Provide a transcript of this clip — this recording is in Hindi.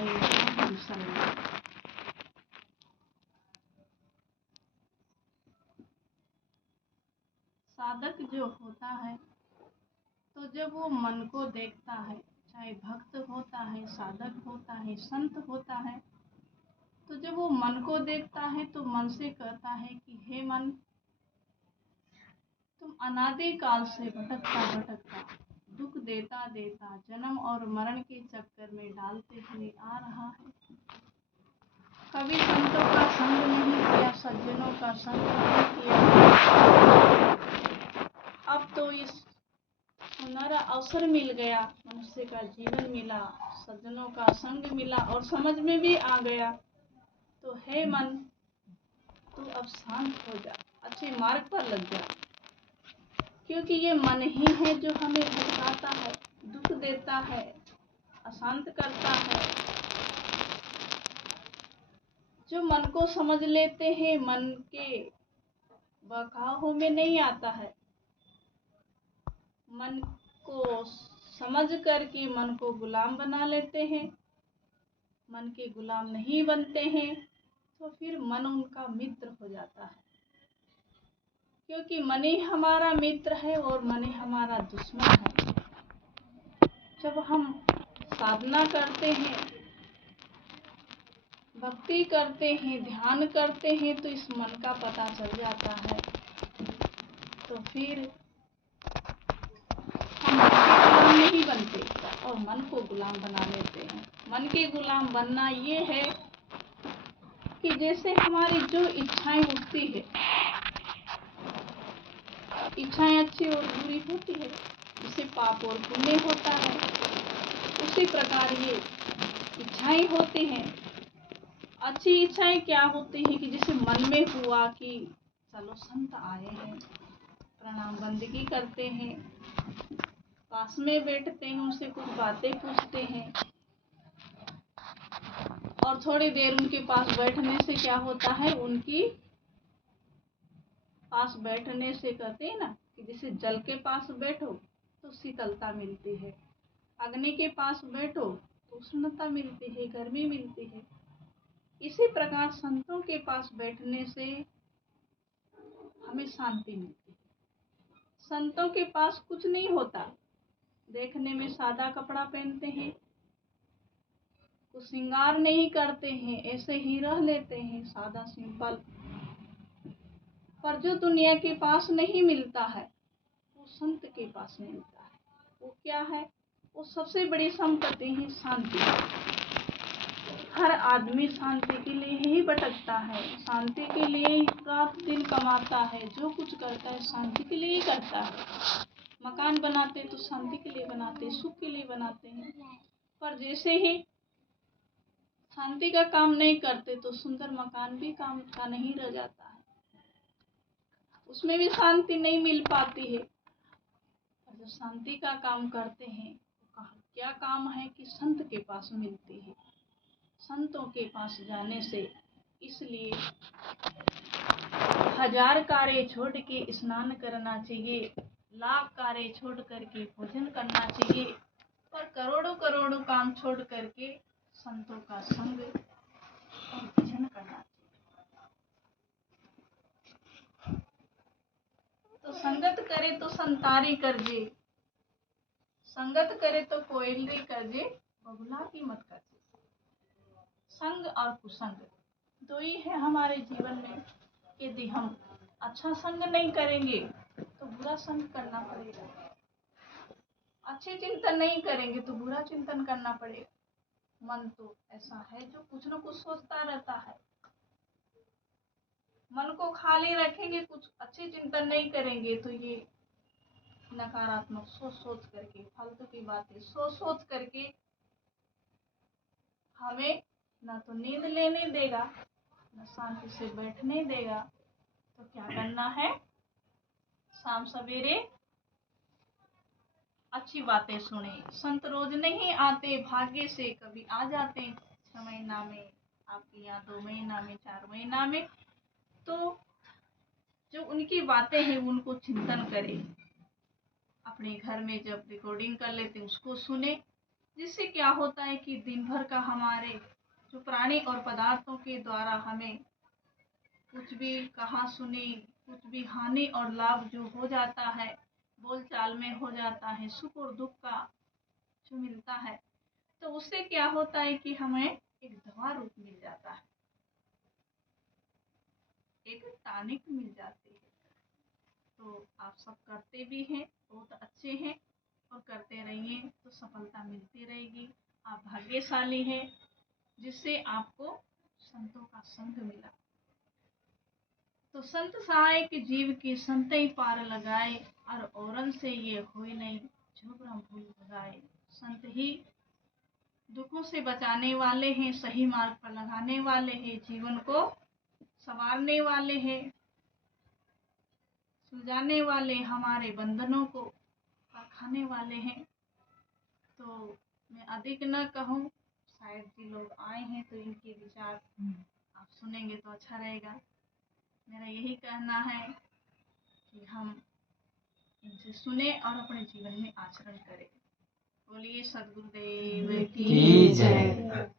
आए हैं हम शरण। साधक जो होता है तो जब वो मन को देखता है, चाहे भक्त होता है, साधक होता है, संत होता है, तो जब वो मन को देखता है तो मन से कहता है कि हे मन, तुम अनादि काल से भटकता भटकता, दुख देता देता जन्म और मरण के चक्कर में डालते हुए आ रहा है। कभी संतों का संग नहीं किया, सज्जनों का संग नहीं किया। अब तो इस सुनहरा अवसर मिल गया, मनुष्य का जीवन मिला, सज्जनों का संग मिला और समझ में भी आ गया। तो हे मन, तू अब शांत हो जा, अच्छे मार्ग पर लग जा, क्योंकि ये मन ही है जो हमें भटकाता है, दुख देता है, अशांत करता है। जो मन को समझ लेते हैं, मन के बहकावों में नहीं आता है, मन को समझ करके मन को गुलाम बना लेते हैं, मन के गुलाम नहीं बनते हैं, तो फिर मन उनका मित्र हो जाता है। क्योंकि मन ही हमारा मित्र है और मन ही हमारा दुश्मन है। जब हम साधना करते हैं, भक्ति करते हैं, ध्यान करते हैं, तो इस मन का पता चल जाता है। तो फिर हम मन के गुलाम नहीं बनते और मन को गुलाम बना लेते हैं। मन के गुलाम बनना ये है कि जैसे हमारी जो इच्छाएं उठती है, इच्छाएं अच्छी और बुरी होती है, इससे पाप और पुण्य होता है, उसी प्रकार ये इच्छाएं होती हैं। अच्छी इच्छाएं क्या होती हैं कि जैसे मन में हुआ कि चलो संत आए हैं, प्रणाम बंदगी करते हैं, पास में बैठते हैं, उनसे कुछ बातें पूछते हैं और थोड़ी देर उनके पास बैठने से क्या होता है, उनकी पास बैठने से कहते हैं ना कि जैसे जल के पास बैठो तो शीतलता मिलती है, अग्नि के पास बैठो तो उष्णता मिलती है, गर्मी मिलती है। इसी प्रकार संतों के पास बैठने से हमें शांति मिलती है। संतों के पास कुछ नहीं होता, देखने में सादा कपड़ा पहनते हैं, कुछ श्रृंगार नहीं करते हैं, ऐसे ही रह लेते हैं सादा सिंपल। पर जो दुनिया के पास नहीं मिलता है वो संत के पास मिलता है। वो क्या है? वो सबसे बड़ी संपत्ति है शांति। हर आदमी शांति के लिए ही भटकता है, शांति के लिए ही रात दिन कमाता है, जो कुछ करता है शांति के लिए ही करता है। मकान बनाते तो शांति के लिए बनाते, सुख के लिए बनाते हैं। पर जैसे ही शांति का काम नहीं करते तो सुंदर मकान भी काम का नहीं रह जाता है, उसमें भी शांति नहीं मिल पाती है। और जब शांति का काम करते हैं तो क्या काम है कि संत के पास मिलती है, संतों के पास जाने से। इसलिए 1000 कार्य छोड़ के स्नान करना चाहिए, लाख कार्य छोड़ करके भोजन करना चाहिए, और करोड़ों करोड़ों काम छोड़ करके संतों का संग और भजन करना चाहिए। तो संगत करे तो संतारी करजे, संगत करे तो कोयली करजे, बगुला की मत करजे। संग और कुसंग दो ही है हमारे जीवन में। यदि हम अच्छा संग नहीं करेंगे तो बुरा संग करना पड़ेगा, अच्छे चिंतन नहीं करेंगे तो बुरा चिंतन करना पड़ेगा। मन तो ऐसा है जो कुछ न कुछ सोचता रहता है। मन को खाली रखेंगे, कुछ अच्छे चिंतन नहीं करेंगे तो ये नकारात्मक सोच सोच करके, फालतू की बातें सोच सोच करके हमें ना तो नींद लेने देगा, ना शांति से बैठने देगा। तो क्या करना है? शाम सवेरे अच्छी बातें सुने। संत रोज नहीं आते, भाग्य से कभी आ जाते, 6 महीना में, आपके यहाँ 2 महीना में, 4 महीना में। तो जो उनकी बातें हैं उनको चिंतन करें, अपने घर में जब रिकॉर्डिंग कर लेते उसको सुने। जिससे क्या होता है कि दिन भर का हमारे जो प्राणी और पदार्थों के द्वारा हमें कुछ भी कहा सुनी, कुछ भी हानि और लाभ जो हो जाता है, बोलचाल में हो जाता है, सुख और दुख का जो मिलता है, तो उससे क्या होता है कि हमें एक दवा रूप मिल जाता है, एक टॉनिक मिल जाती है। तो आप सब करते भी हैं, बहुत अच्छे हैं, और करते रहिए तो सफलता मिलती रहेगी। आप भाग्यशाली हैं जिससे आपको संतों का संग मिला। तो संत सहायक जीव की संत ही पार लगाए, और औरन से ये हुई नहीं जो ब्रह्म भूल भगाए। संत ही दुखों से बचाने वाले हैं, सही मार्ग पर लगाने वाले हैं, जीवन को संवारने वाले हैं, सुलझाने वाले, हमारे बंधनों को खाने वाले हैं। तो मैं अधिक न कहूँ, शायद जी लोग आए हैं तो इनके विचार आप सुनेंगे तो अच्छा रहेगा। मेरा यही कहना है कि हम इनसे सुने और अपने जीवन में आचरण करें। बोलिए सद्गुरुदेव की जय।